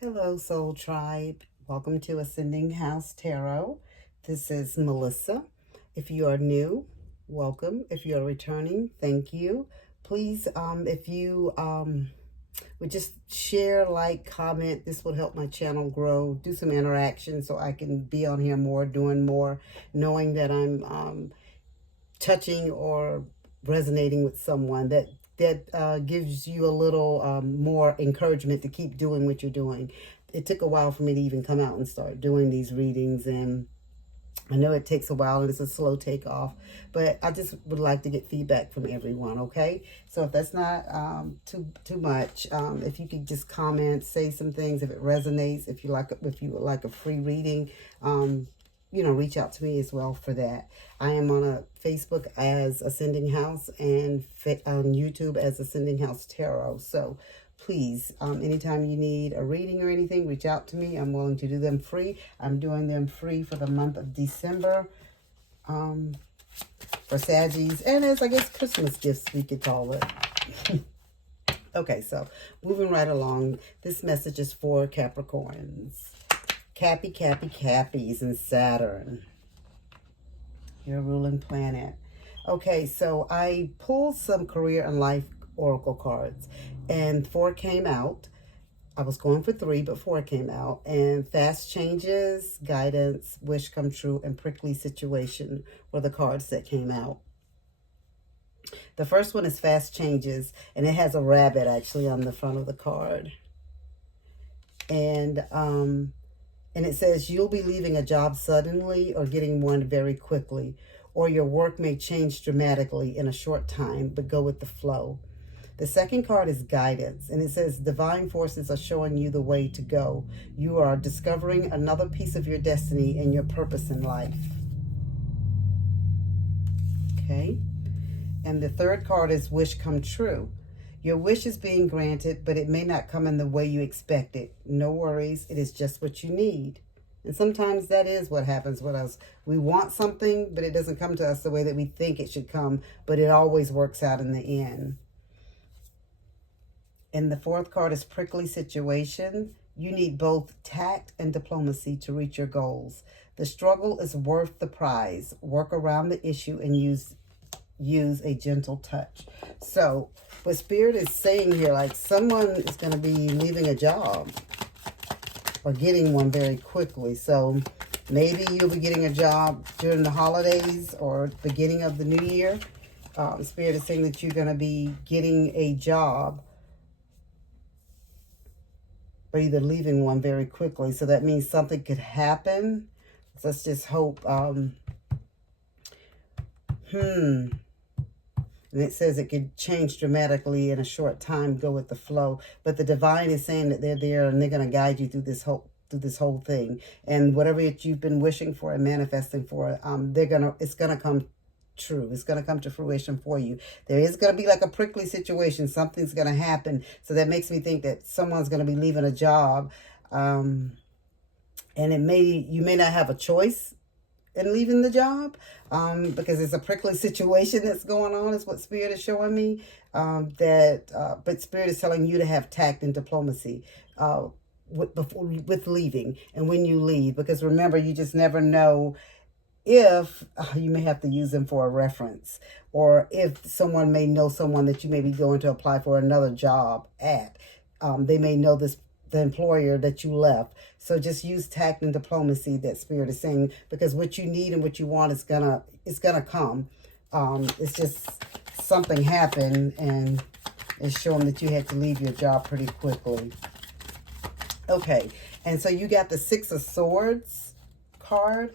Hello, Soul Tribe. Welcome to Ascending House Tarot. This is Melissa. If you are new, welcome. If you are returning, thank you. Please, if you would just share, like, comment, this will help my channel grow. Do some interaction so I can be on here more, doing more, knowing that I'm touching or resonating with someone that gives you a little more encouragement to keep doing what you're doing. It took a while for me to even come out and start doing these readings, and I know it takes a while and it's a slow takeoff, but I just would like to get feedback from everyone. Okay, so if that's not too much, if you could just comment, say some things if it resonates. If you would like a free reading, reach out to me as well for that. I am on a Facebook as Ascending House and on YouTube as Ascending House Tarot. So please, anytime you need a reading or anything, reach out to me. I'm willing to do them free. I'm doing them free for the month of December for Saggies, and as I guess Christmas gifts, we could call it. Okay, so moving right along, this message is for Capricorns. Cappies, and Saturn, your ruling planet. Okay, so I pulled some career and life oracle cards, and 4 came out. I was going for 3, but 4 came out. And fast changes, guidance, wish come true, and prickly situation were the cards that came out. The first one is fast changes, and it has a rabbit actually on the front of the card. And it says you'll be leaving a job suddenly or getting one very quickly, or your work may change dramatically in a short time, but go with the flow. The second card is guidance, and it says divine forces are showing you the way to go. You are discovering another piece of your destiny and your purpose in life. Okay. And the third card is wish come true. Your wish is being granted, but it may not come in the way you expect it. No worries, it is just what you need. And sometimes that is what happens with us. We want something, but it doesn't come to us the way that we think it should come, but it always works out in the end. And the fourth card is prickly situation. You need both tact and diplomacy to reach your goals. The struggle is worth the prize. Work around the issue and use a gentle touch. So what Spirit is saying here, like someone is going to be leaving a job or getting one very quickly. So maybe you'll be getting a job during the holidays or beginning of the new year. Spirit is saying that you're going to be getting a job or either leaving one very quickly. So that means something could happen. Let's just hope. And it says it could change dramatically in a short time, go with the flow. But the divine is saying that they're there and they're going to guide you through this whole thing. And whatever you've been wishing for and manifesting for, it's going to come true. It's going to come to fruition for you. There is going to be like a prickly situation. Something's going to happen. So that makes me think that someone's going to be leaving a job. And you may not have a choice in leaving the job because it's a prickly situation that's going on is what Spirit is showing me. But Spirit is telling you to have tact and diplomacy with leaving and when you leave, because remember, you just never know if you may have to use them for a reference, or if someone may know someone that you may be going to apply for another job at. They may know the employer that you left. So just use tact and diplomacy, that Spirit is saying, because what you need and what you want is gonna come. It's just something happened and it's showing that you had to leave your job pretty quickly. Okay, and so you got the 6 of Swords card.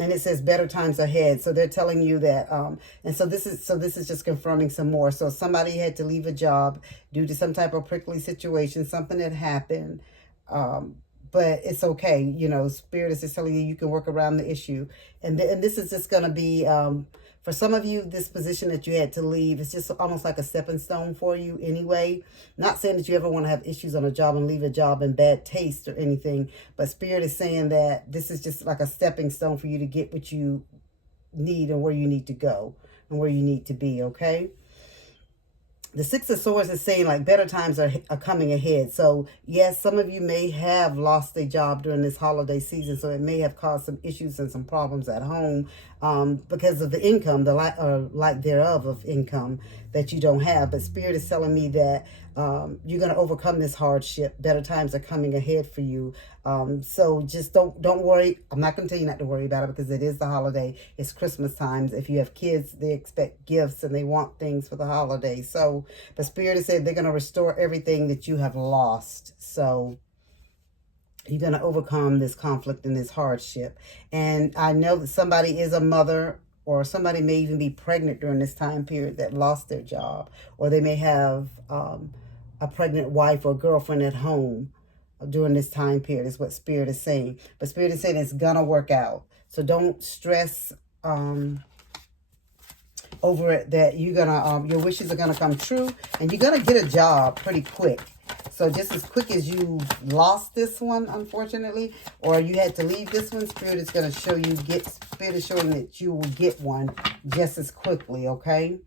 And it says better times ahead. So they're telling you that, and so this is just confirming some more. So somebody had to leave a job due to some type of prickly situation, something that happened. But it's okay. You know, Spirit is just telling you can work around the issue. And this is just going to be, for some of you, this position that you had to leave is just almost like a stepping stone for you anyway. Not saying that you ever want to have issues on a job and leave a job in bad taste or anything, but Spirit is saying that this is just like a stepping stone for you to get what you need and where you need to go and where you need to be, okay? the Six of Swords is saying like better times are coming ahead. So yes, some of you may have lost a job during this holiday season, so it may have caused some issues and some problems at home because of the income, the lack thereof of income that you don't have. But Spirit is telling me that you're going to overcome this hardship. Better times are coming ahead for you. So just don't worry. I'm not going to tell you not to worry about it because it is the holiday. It's Christmas times. If you have kids, they expect gifts and they want things for the holiday. So the Spirit has said they're going to restore everything that you have lost. So you're going to overcome this conflict and this hardship. And I know that somebody is a mother, or somebody may even be pregnant during this time period that lost their job, or they may have a pregnant wife or girlfriend at home during this time period is what Spirit is saying. But Spirit is saying it's gonna work out. So don't stress over it, that you're gonna your wishes are gonna come true, and you're gonna get a job pretty quick. So just as quick as you lost this one, unfortunately, or you had to leave this one, Spirit is going to show you, Spirit is showing that you will get one just as quickly, okay?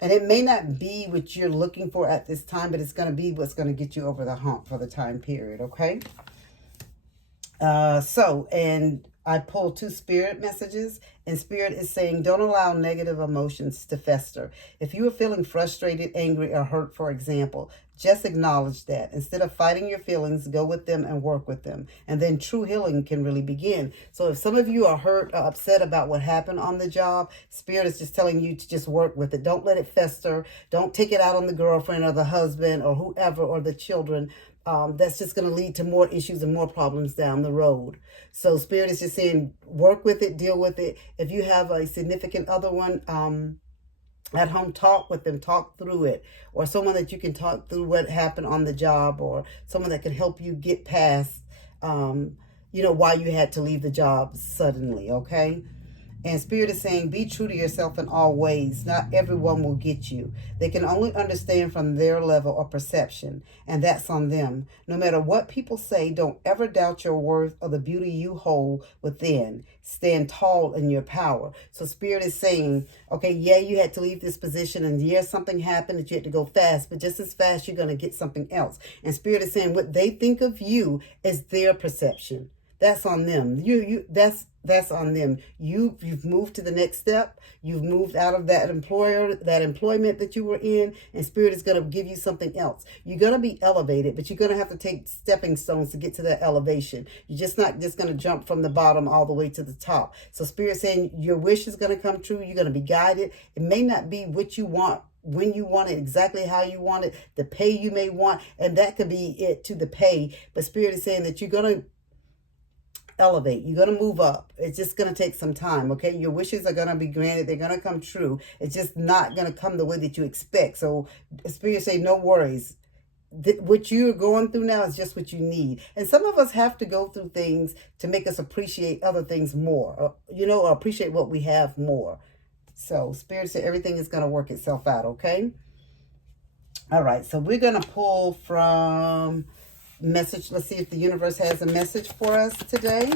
And it may not be what you're looking for at this time, but it's going to be what's going to get you over the hump for the time period, okay? And I pulled 2 Spirit messages, and Spirit is saying, don't allow negative emotions to fester. If you are feeling frustrated, angry, or hurt, for example, just acknowledge that. Instead of fighting your feelings, go with them and work with them. And then true healing can really begin. So if some of you are hurt or upset about what happened on the job, Spirit is just telling you to just work with it. Don't let it fester. Don't take it out on the girlfriend or the husband or whoever or the children. That's just going to lead to more issues and more problems down the road. So Spirit is just saying, work with it, deal with it. If you have a significant other one at home, talk with them, talk through it, or someone that you can talk through what happened on the job, or someone that can help you get past, why you had to leave the job suddenly, okay? And Spirit is saying, be true to yourself in all ways. Not everyone will get you. They can only understand from their level of perception, and that's on them. No matter what people say, don't ever doubt your worth or the beauty you hold within. Stand tall in your power. So Spirit is saying, okay, yeah, you had to leave this position, and yeah, something happened that you had to go fast, but just as fast, you're going to get something else. And Spirit is saying, what they think of you is their perception. That's on them. That's on them. You've moved to the next step. You've moved out of that employment that you were in, and Spirit is going to give you something else. You're going to be elevated, but you're going to have to take stepping stones to get to that elevation. You're just not just going to jump from the bottom all the way to the top. So Spirit is saying your wish is going to come true. You're going to be guided. It may not be what you want, when you want it, exactly how you want it, the pay you may want, and that could be it to the pay. But Spirit is saying that you're going to elevate. You're going to move up. It's just going to take some time, okay? Your wishes are going to be granted. They're going to come true. It's just not going to come the way that you expect. So Spirit say, no worries. What you're going through now is just what you need. And some of us have to go through things to make us appreciate other things more, or appreciate what we have more. So Spirit said everything is going to work itself out, okay? All right, so we're going to pull from message. Let's see if the universe has a message for us today.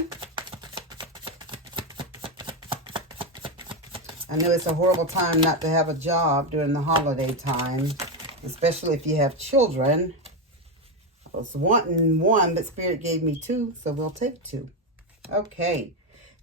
I know it's a horrible time not to have a job during the holiday time, especially if you have children. I was wanting one, but Spirit gave me 2, so we'll take 2. Okay.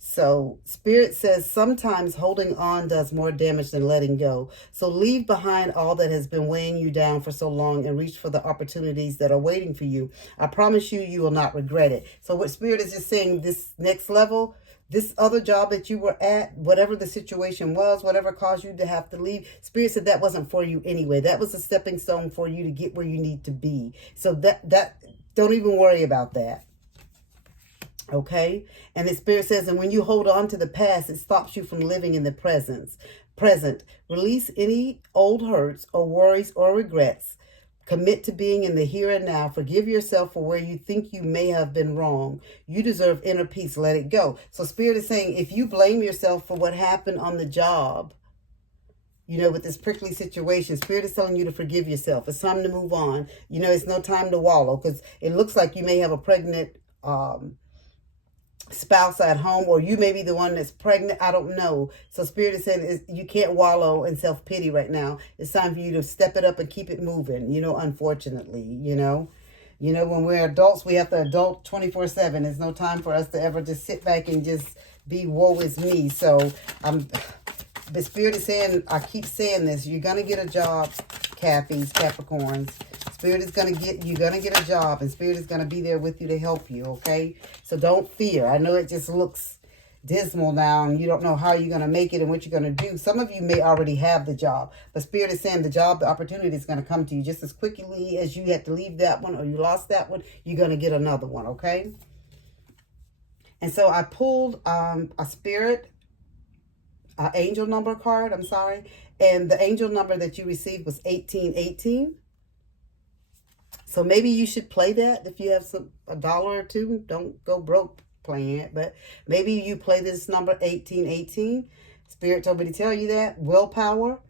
So Spirit says sometimes holding on does more damage than letting go. So leave behind all that has been weighing you down for so long and reach for the opportunities that are waiting for you. I promise you, you will not regret it. So what Spirit is just saying, this next level, this other job that you were at, whatever the situation was, whatever caused you to have to leave, Spirit said that wasn't for you anyway. That was a stepping stone for you to get where you need to be. So that don't even worry about that. Okay? And the Spirit says, and when you hold on to the past, it stops you from living in the present. Release any old hurts or worries or regrets. Commit to being in the here and now. Forgive yourself for where you think you may have been wrong. You deserve inner peace. Let it go. So Spirit is saying, if you blame yourself for what happened on the job, with this prickly situation, Spirit is telling you to forgive yourself. It's time to move on. It's no time to wallow, because it looks like you may have a pregnant spouse at home, or you may be the one that's pregnant. I don't know. So Spirit is saying you can't wallow in self-pity right now. It's time for you to step it up and keep it moving, unfortunately, when we're adults, we have to adult 24/7. There's no time for us to ever just sit back and just be woe is me. So the Spirit is saying, I keep saying this, you're going to get a job, Cappies, Capricorns. Spirit is going to you're going to get a job, and Spirit is going to be there with you to help you, okay? So don't fear. I know it just looks dismal now, and you don't know how you're going to make it and what you're going to do. Some of you may already have the job, but Spirit is saying the opportunity is going to come to you just as quickly as you had to leave that one or you lost that one. You're going to get another one, okay? And so I pulled a Spirit angel number card, and the angel number that you received was 1818. So maybe you should play that if you have a dollar or two. Don't go broke playing it, but maybe you play this number 1818. Spirit told me to tell you that. Willpower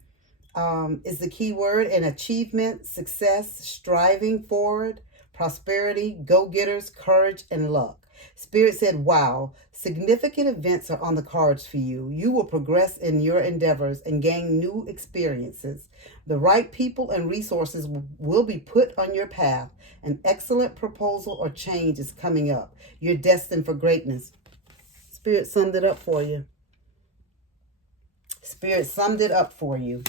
is the key word, and achievement, success, striving forward, prosperity, go-getters, courage, and luck. Spirit said, wow, significant events are on the cards for you. You will progress in your endeavors and gain new experiences. The right people and resources will be put on your path. An excellent proposal or change is coming up. You're destined for greatness. Spirit summed it up for you. Spirit summed it up for you.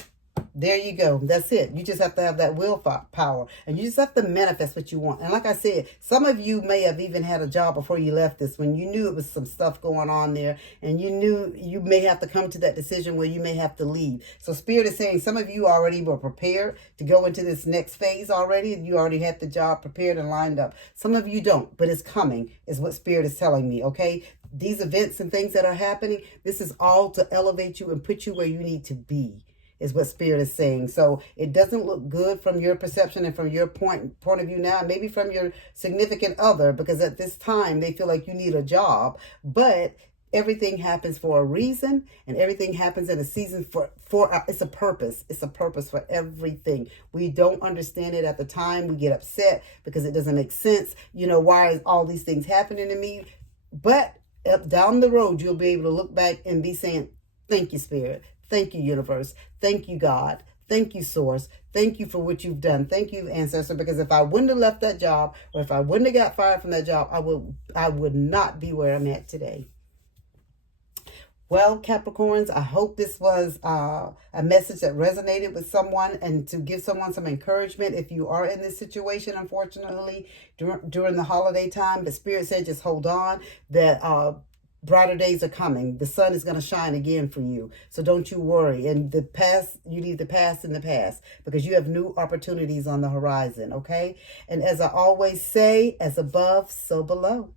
There you go. That's it. You just have to have that willpower, and you just have to manifest what you want. And like I said, some of you may have even had a job before you left this, when you knew it was some stuff going on there, and you knew you may have to come to that decision where you may have to leave. So Spirit is saying some of you already were prepared to go into this next phase already. You already had the job prepared and lined up. Some of you don't, but it's coming, is what Spirit is telling me, okay? These events and things that are happening, this is all to elevate you and put you where you need to be, is what Spirit is saying. So it doesn't look good from your perception and from your point of view now, maybe from your significant other, because at this time they feel like you need a job. But everything happens for a reason, and everything happens in a season for it's a purpose. It's a purpose for everything. We don't understand it at the time. We get upset because it doesn't make sense. Why is all these things happening to me? But up down the road, you'll be able to look back and be saying, thank you, Spirit. Thank you, universe. Thank you, God. Thank you, source. Thank you for what you've done. Thank you, ancestor, because if I wouldn't have left that job, or if I wouldn't have got fired from that job, I would not be where I'm at today. Well, Capricorns, I hope this was a message that resonated with someone, and to give someone some encouragement if you are in this situation, unfortunately, during the holiday time. The Spirit said just hold on, that brighter days are coming. The sun is going to shine again for you. So don't you worry. And the past, you leave the past in the past, because you have new opportunities on the horizon, okay? And as I always say, as above, so below.